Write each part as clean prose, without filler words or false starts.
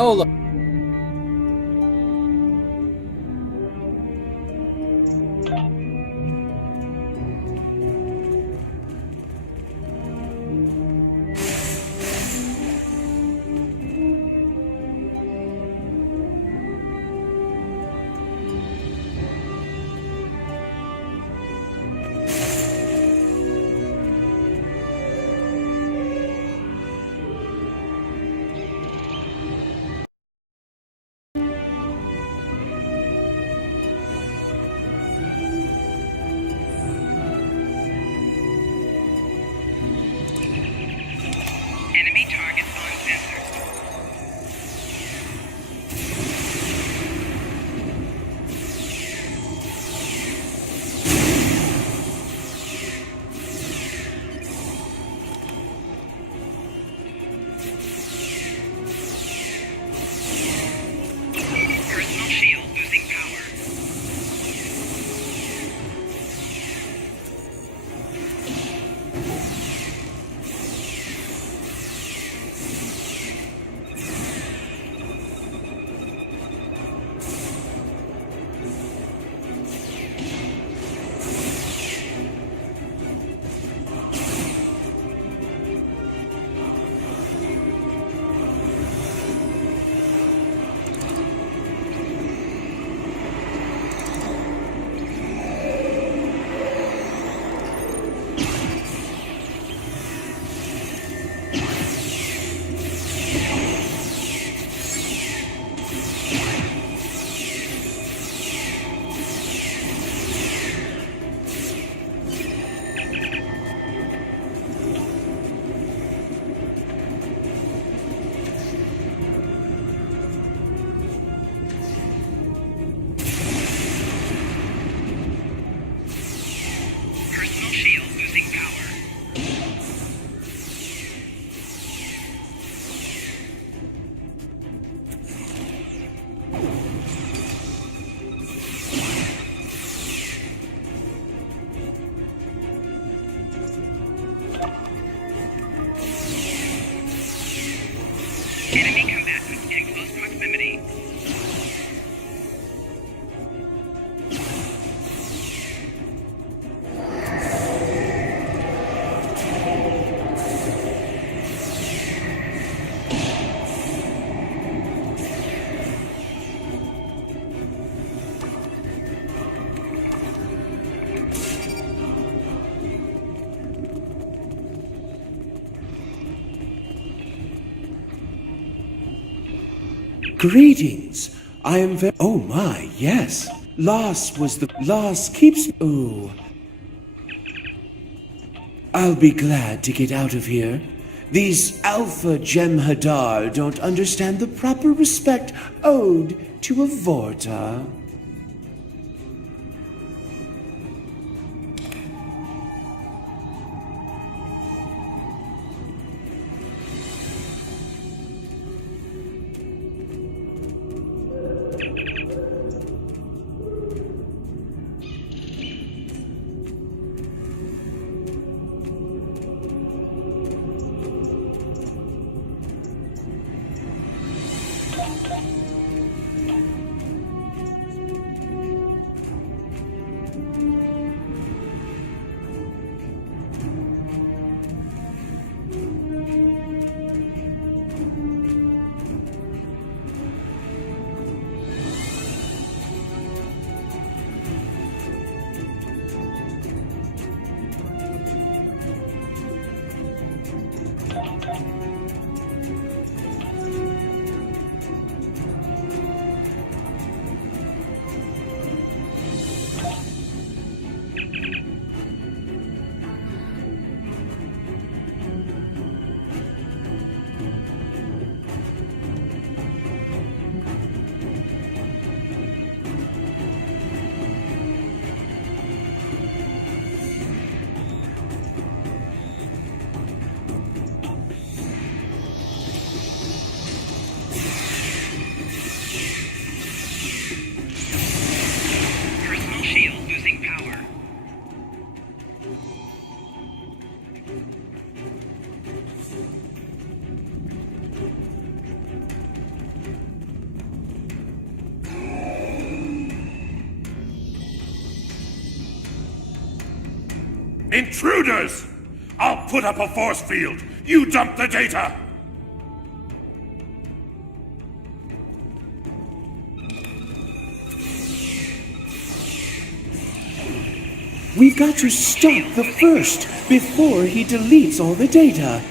Oh, look. Enemy targets on sensors. Personal shield losing power. Personal shield losing power. Enemy combatants in close proximity. Greetings. I am very. Oh my, yes. Lost was the. Lost keeps. Ooh. I'll be glad to get out of here. These Alpha Jem'Hadar don't understand the proper respect owed to a Vorta. Intruders! I'll put up a force field. You dump the data! We've got to stop the first before he deletes all the data.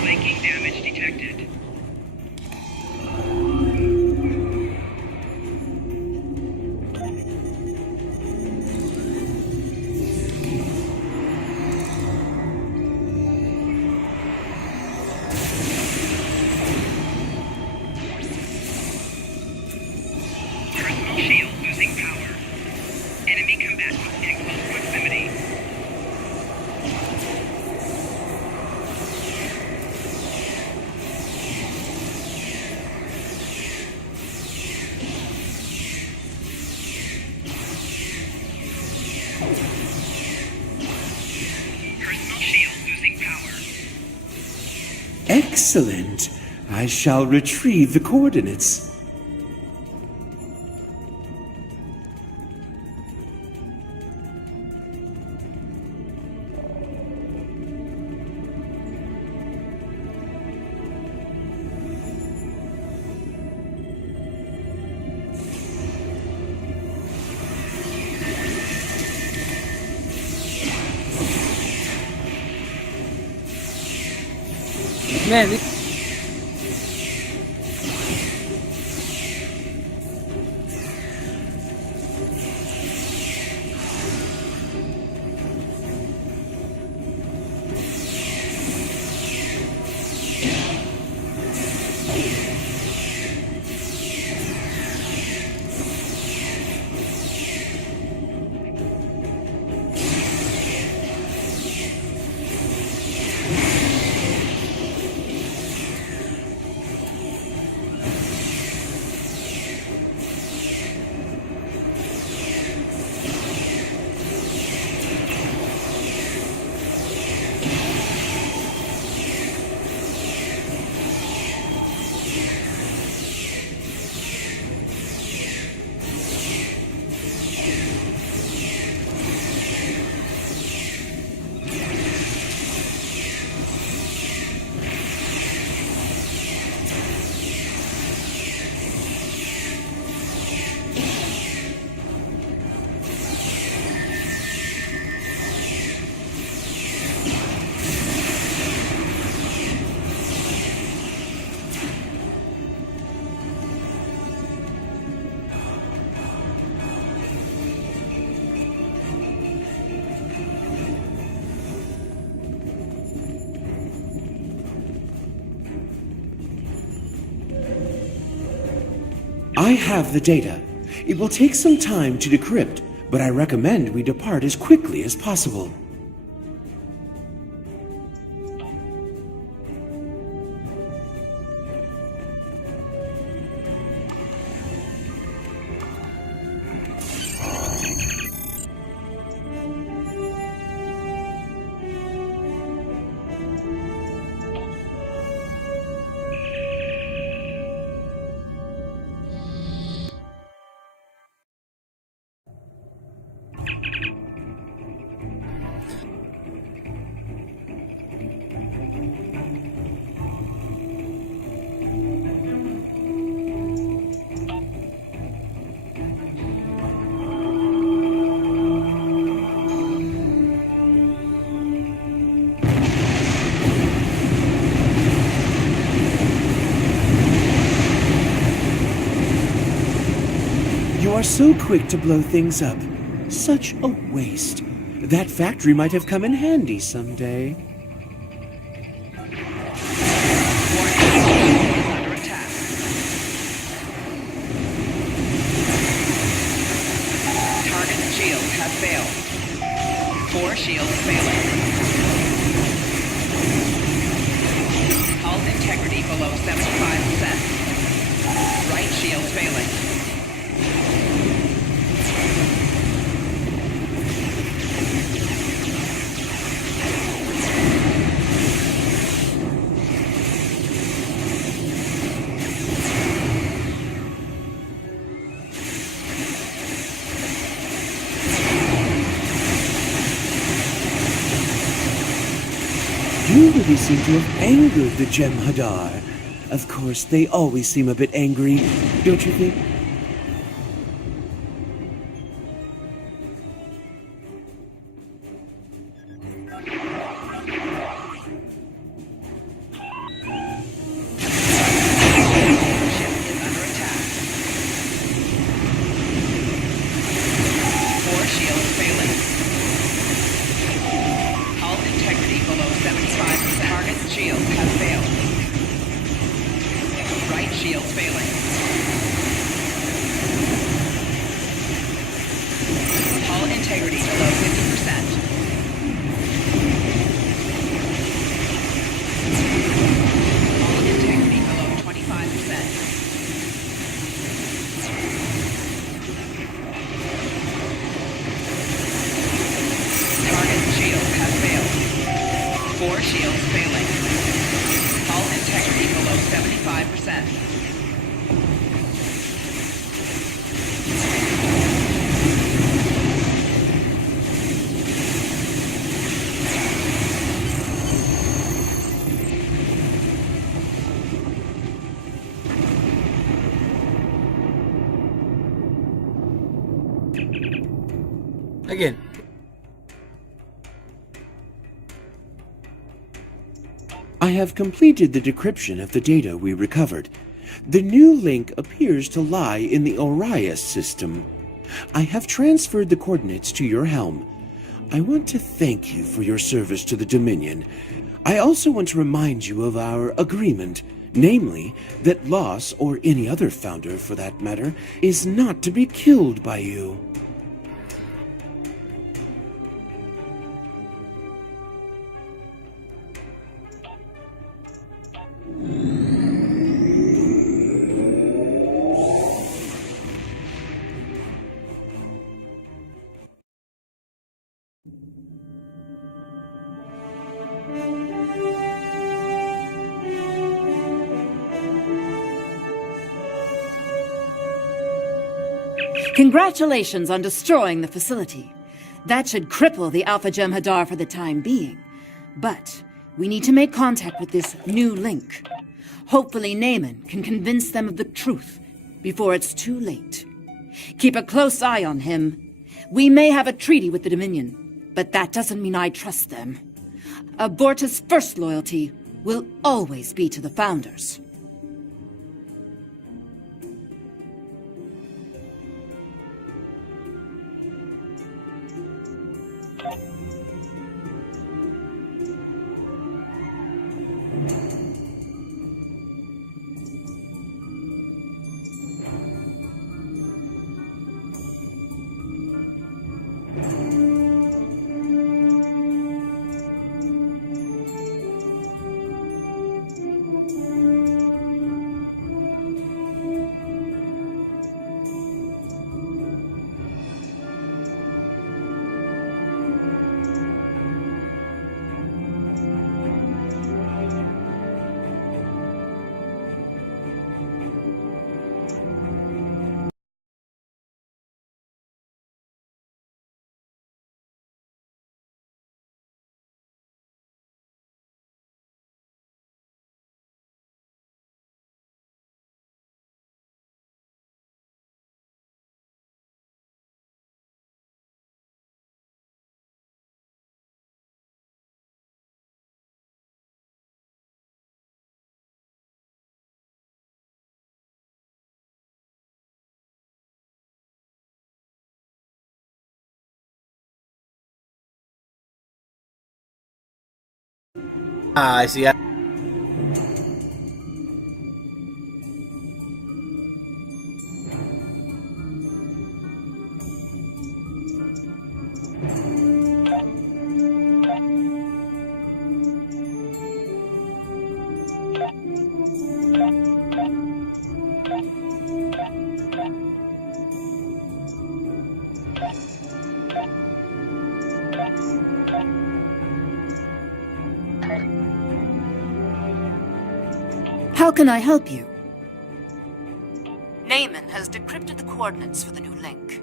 Flanking damage detected. Personal shield losing power. Enemy combatants in close proximity. Personal shield losing power. Excellent. I shall retrieve the coordinates. Man, I have the data. It will take some time to decrypt, but I recommend we depart as quickly as possible. You are so quick to blow things up. Such a waste. That factory might have come in handy someday. Under attack. Target shields have failed. 4 shields failing. Hull integrity below 75%. Right shield failing. You really seem to have angered the Jem'Hadar. Of course, they always seem a bit angry, don't you think? Again. I have completed the decryption of the data we recovered. The new link appears to lie in the Orias system. I have transferred the coordinates to your helm. I want to thank you for your service to the Dominion. I also want to remind you of our agreement, namely, that Loss, or any other founder for that matter, is not to be killed by you. Congratulations on destroying the facility. That should cripple the Alpha Jem'Hadar for the time being. But we need to make contact with this new link. Hopefully Naaman can convince them of the truth before it's too late. Keep a close eye on him. We may have a treaty with the Dominion, but that doesn't mean I trust them. Aborta's first loyalty will always be to the Founders. Ah, I see. How can I help you? Naaman has decrypted the coordinates for the new link.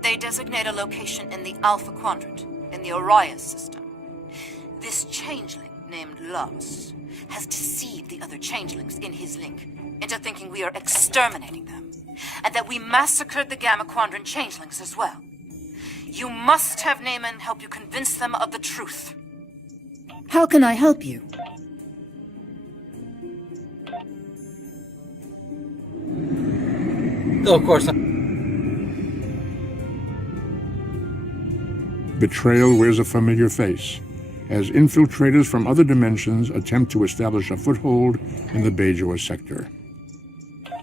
They designate a location in the Alpha Quadrant, in the Orias system. This changeling named Loss, has deceived the other changelings in his link into thinking we are exterminating them, and that we massacred the Gamma Quadrant changelings as well. You must have Naaman help you convince them of the truth. How can I help you? So of course, Betrayal wears a familiar face, as infiltrators from other dimensions attempt to establish a foothold in the Bajor sector.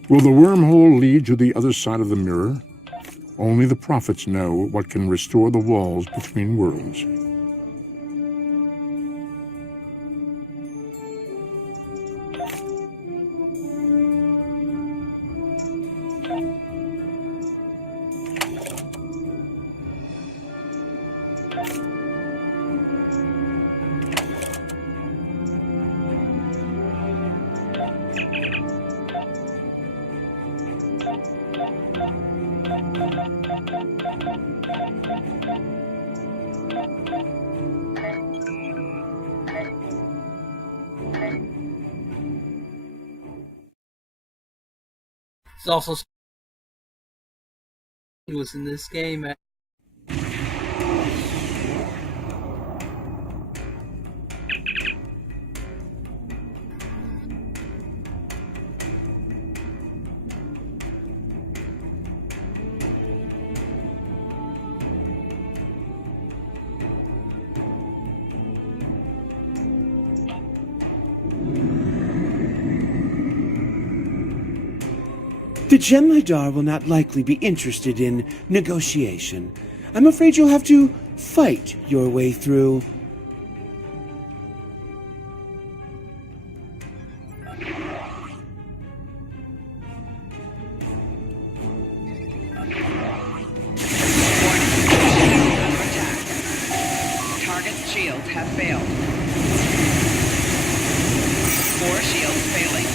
Will the wormhole lead to the other side of the mirror? Only the prophets know what can restore the walls between worlds. it's also was in this game. The Jem'Hadar will not likely be interested in negotiation. I'm afraid you'll have to fight your way through. Target's shields have failed. 4 shields failing.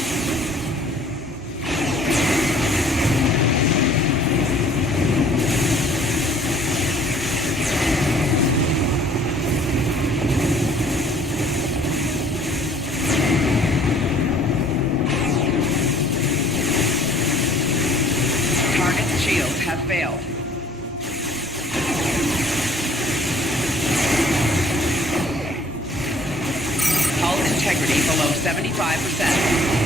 Target's shields have failed. Hull integrity below 75%.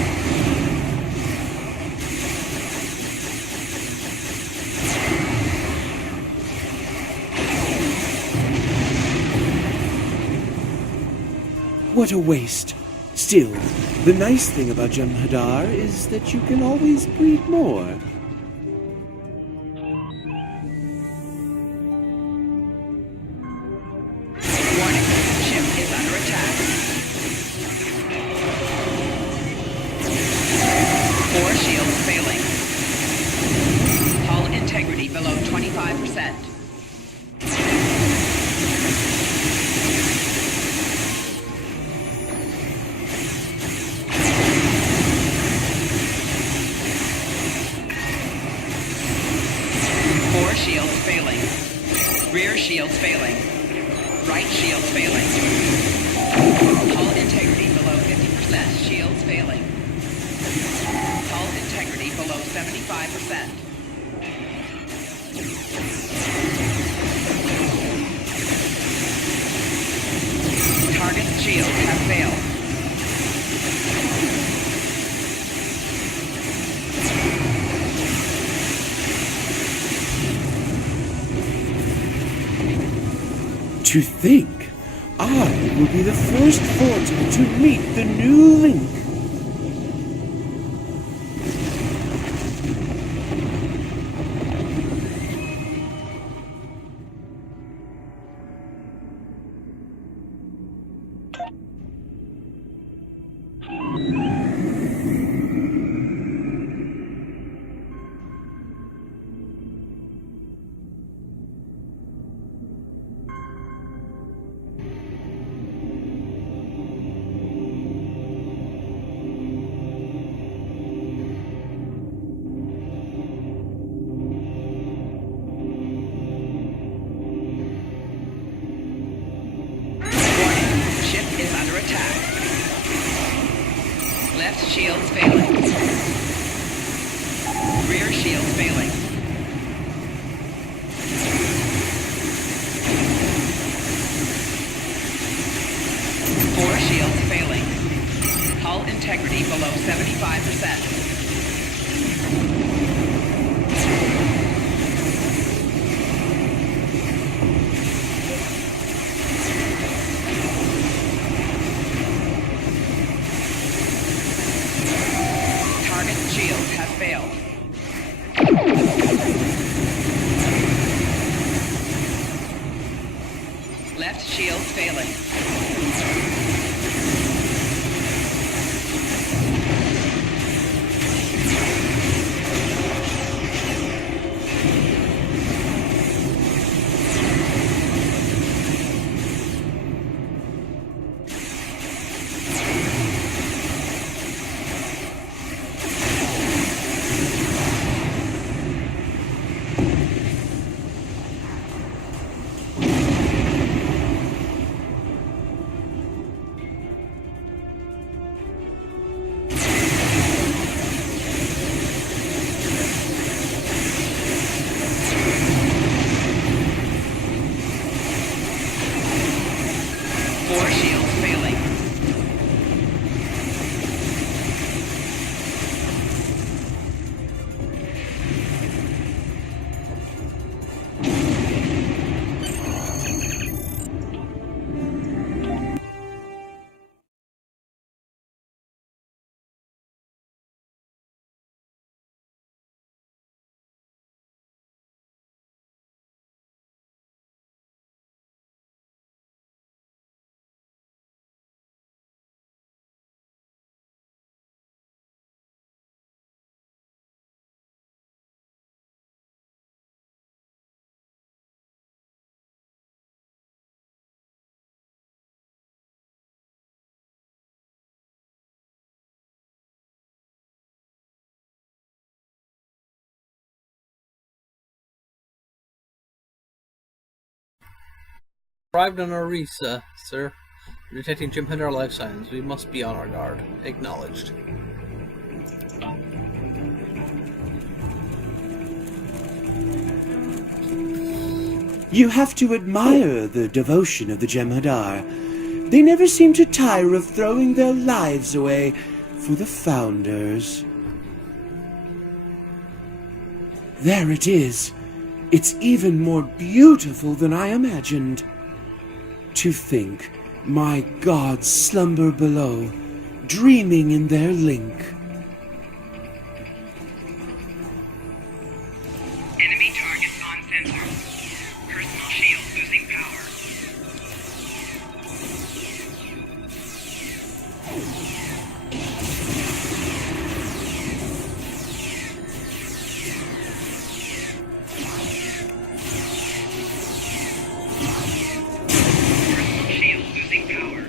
What a waste. Still, the nice thing about Jem'Hadar is that you can always breed more. Warning, ship is under attack. 4 shields failing. Hull integrity below 25%. Shields failing. Rear shields failing. Right shields failing. Hull integrity below 50%. Shields failing. Hull integrity below 75%. Target shields have failed. To think, I will be the first Vortal to meet the new Link. Left shields failing. Rear shields failing. Four shields failing. Hull integrity below 75%. Shields have failed. Left shield failing. Four shields failing. Arrived on Orisa, sir. Detecting Jim Hadar life signs. We must be on our guard. Acknowledged. You have to admire the devotion of the Jem'Hadar. They never seem to tire of throwing their lives away for the Founders. There it is. It's even more beautiful than I imagined. To think my gods slumber below, dreaming in their link. Enemy targets on sensor. Personal shield losing power. Personal shield losing power.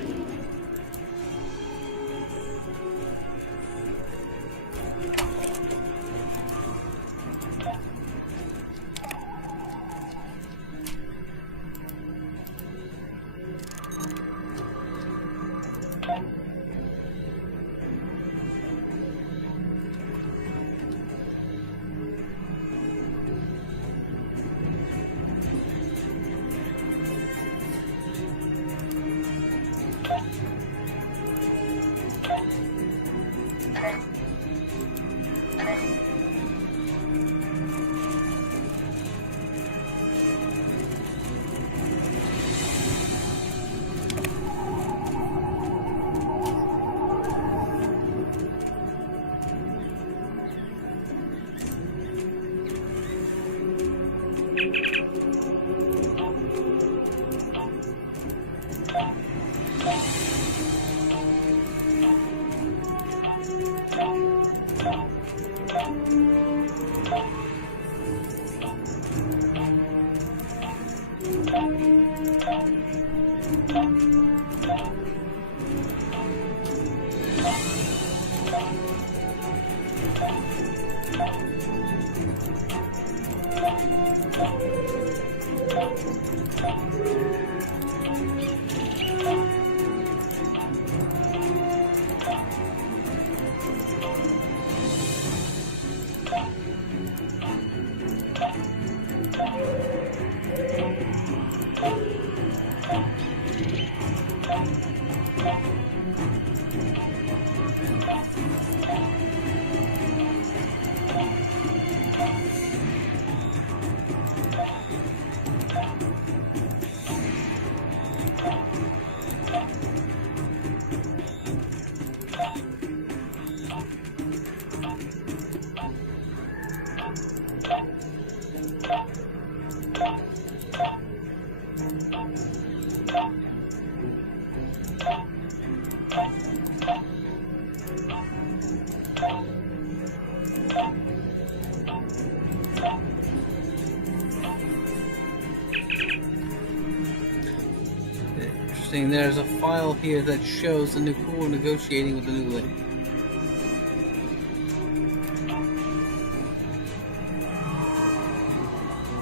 Interesting, there's a file here that shows the new crew negotiating with the new link.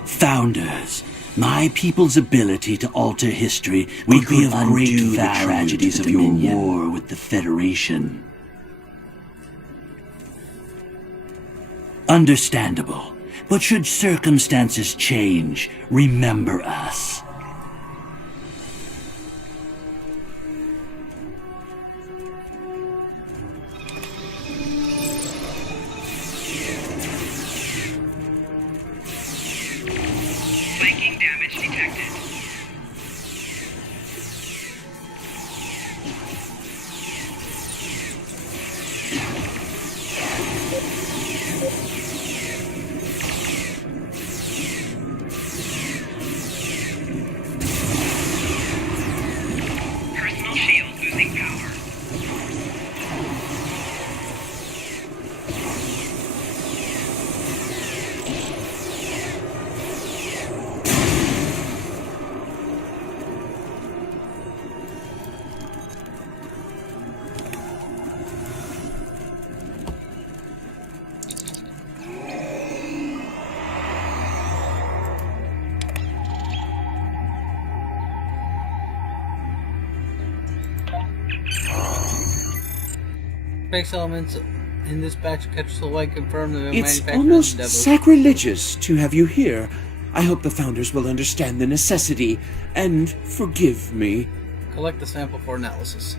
Founders, my people's ability to alter history would be of great value tragedies of your war with the Federation. Understandable, but should circumstances change, remember us. Flanking damage detected. Personal shield losing power. Trace elements in this batch of Ketchel White confirm the It's manufacturer almost Devil. sacrilegious to have you here. I hope the Founders will understand the necessity and forgive me. Collect the sample for analysis.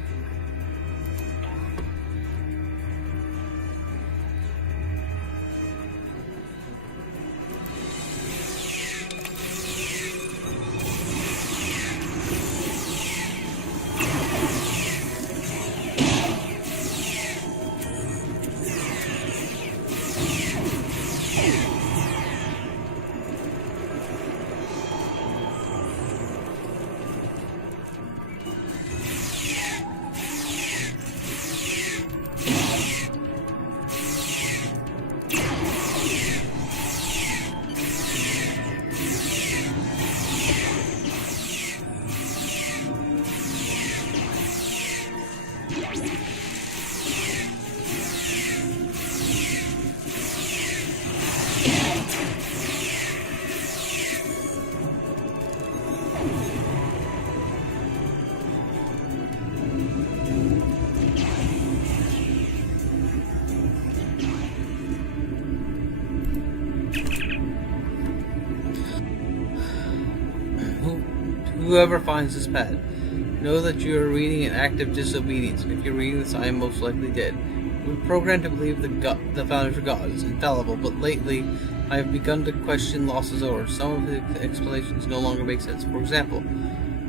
Whoever finds this pad, know that you are reading an act of disobedience. If you're reading this, I am most likely dead. We're programmed to believe the Founders are gods, infallible, but lately I have begun to question Loss's orders. Some of the explanations no longer make sense. For example,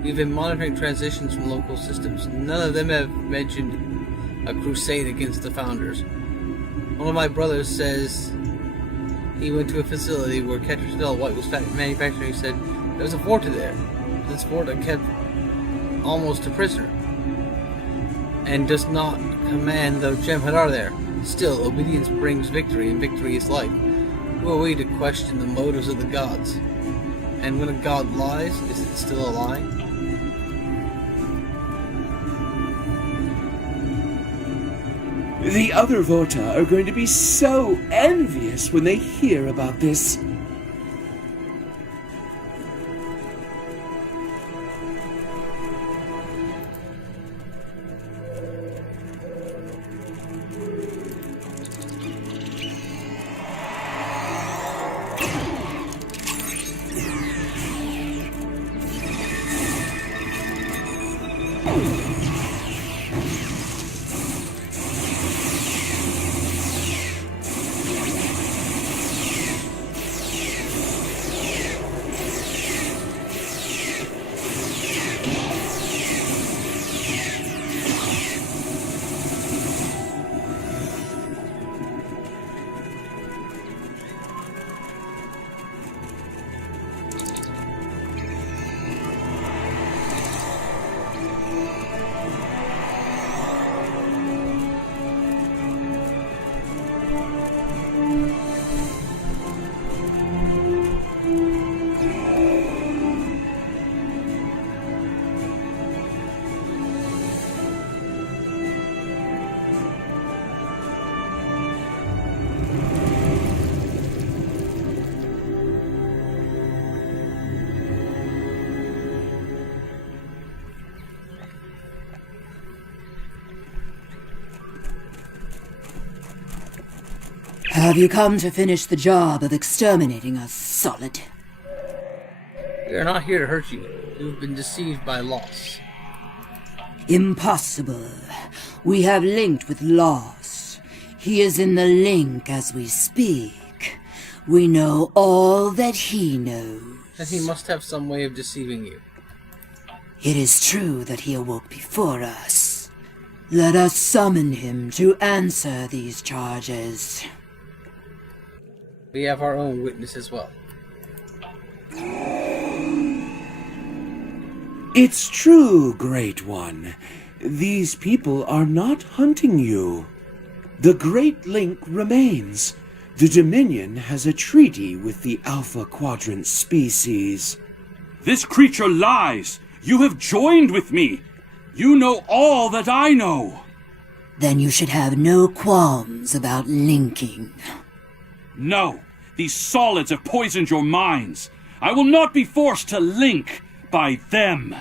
we've been monitoring transitions from local systems. None of them have mentioned a crusade against the Founders. One of my brothers says he went to a facility where Ketchel White was manufacturing. He said there was a fort there. This fort had kept almost a prisoner, and does not command the Jem'Hadar there. Still, obedience brings victory, and victory is life. Who are we to question the motives of the gods? And when a god lies, is it still a lie? The other Vota are going to be so envious when they hear about this. Have you come to finish the job of exterminating us, Solid? We are not here to hurt you. You've been deceived by Loss. Impossible. We have linked with Loss. He is in the link as we speak. We know all that he knows. And he must have some way of deceiving you. It is true that he awoke before us. Let us summon him to answer these charges. We have our own witness as well. It's true, Great One. These people are not hunting you. The Great Link remains. The Dominion has a treaty with the Alpha Quadrant species. This creature lies! You have joined with me! You know all that I know! Then you should have no qualms about linking. No! These solids have poisoned your minds! I will not be forced to link by them!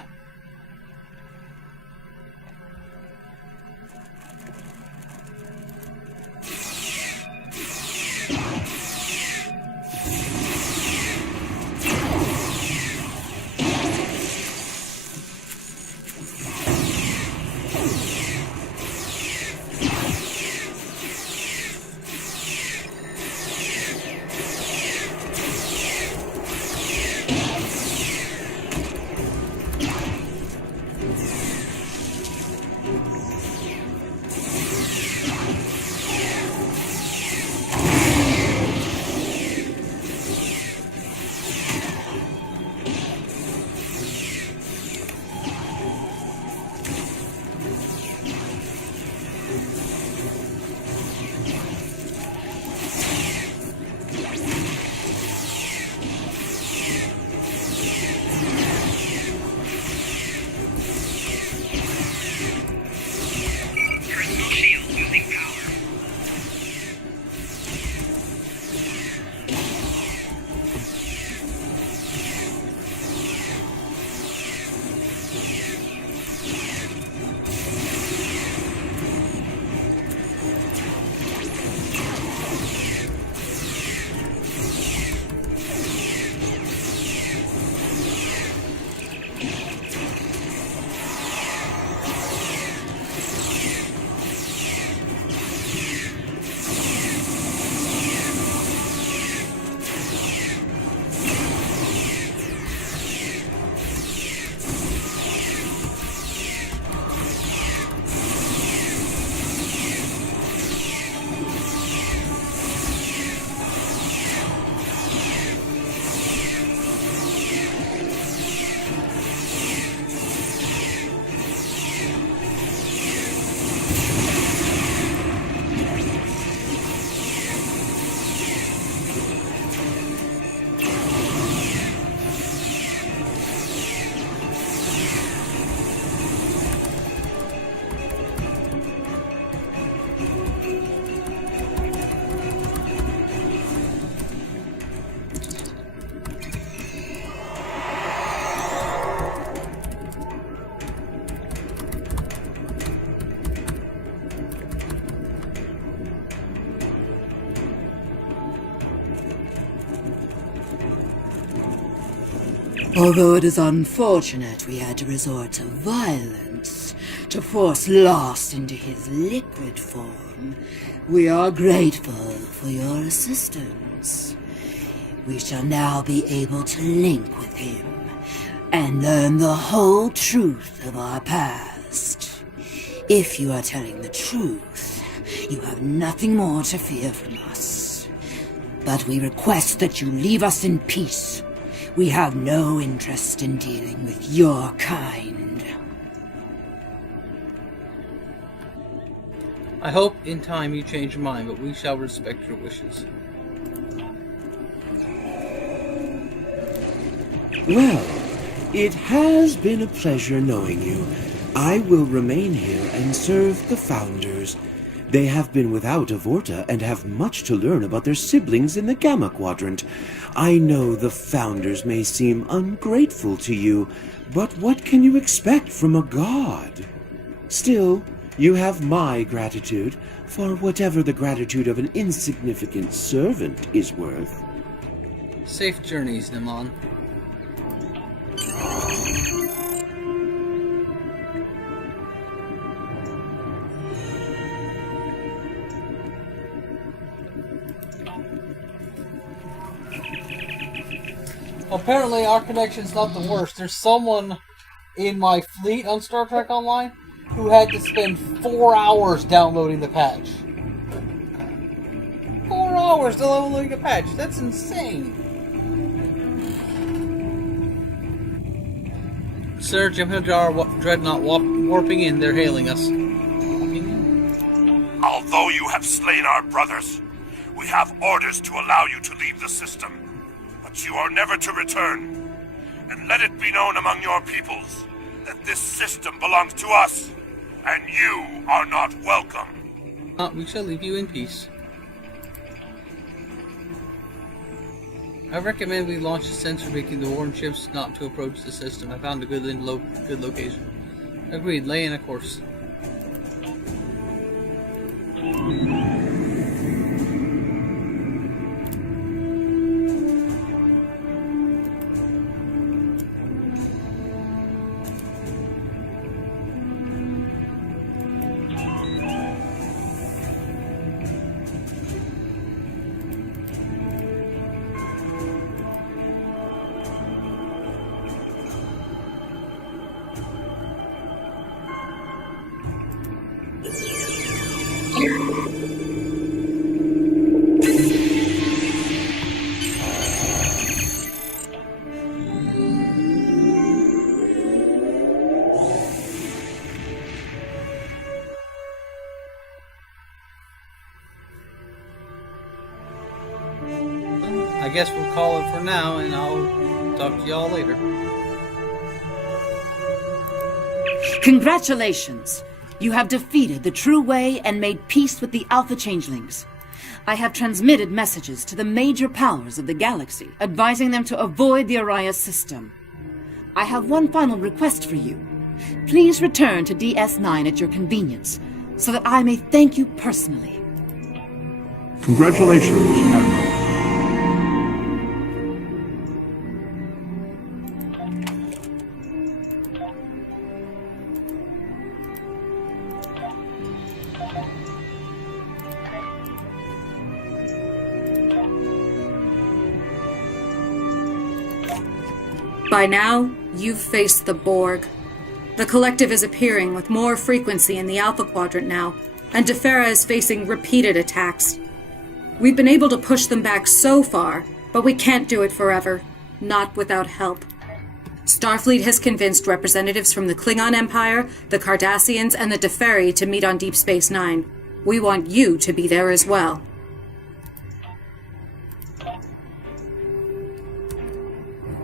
Personal shield losing power. Although it is unfortunate we had to resort to violence to force Lost into his liquid form, we are grateful for your assistance. We shall now be able to link with him and learn the whole truth of our past. If you are telling the truth, you have nothing more to fear from us. But we request that you leave us in peace. We have no interest in dealing with your kind. I hope in time you change your mind, but we shall respect your wishes. Well, it has been a pleasure knowing you. I will remain here and serve the Founders. They have been without a Vorta and have much to learn about their siblings in the Gamma Quadrant. I know the Founders may seem ungrateful to you, but what can you expect from a god? Still, You have my gratitude for whatever the gratitude of an insignificant servant is worth. Safe journeys, Nimon. Apparently our connection's not the worst. There's someone in my fleet on Star Trek Online who had to spend 4 hours downloading the patch. 4 hours downloading a patch. That's insane. Sir, Jem'Hadar Dreadnought warping in. They're hailing us. Although you have slain our brothers, we have orders to allow you to leave the system. But you are never to return. And let it be known among your peoples that this system belongs to us, and you are not welcome. We shall leave you in peace. I recommend we launch a sensor making the warning ships not to approach the system. I found a good location. Agreed, lay in a course. I guess we'll call it for now, and I'll talk to y'all later. Congratulations! You have defeated the True Way and made peace with the Alpha Changelings. I have transmitted messages to the major powers of the galaxy, advising them to avoid the Arias system. I have one final request for you. Please return to DS9 at your convenience, so that I may thank you personally. Congratulations, Admiral. By now, you've faced the Borg. The Collective is appearing with more frequency in the Alpha Quadrant now, and Defera is facing repeated attacks. We've been able to push them back so far, but we can't do it forever, not without help. Starfleet has convinced representatives from the Klingon Empire, the Cardassians, and the Deferi to meet on Deep Space Nine. We want you to be there as well.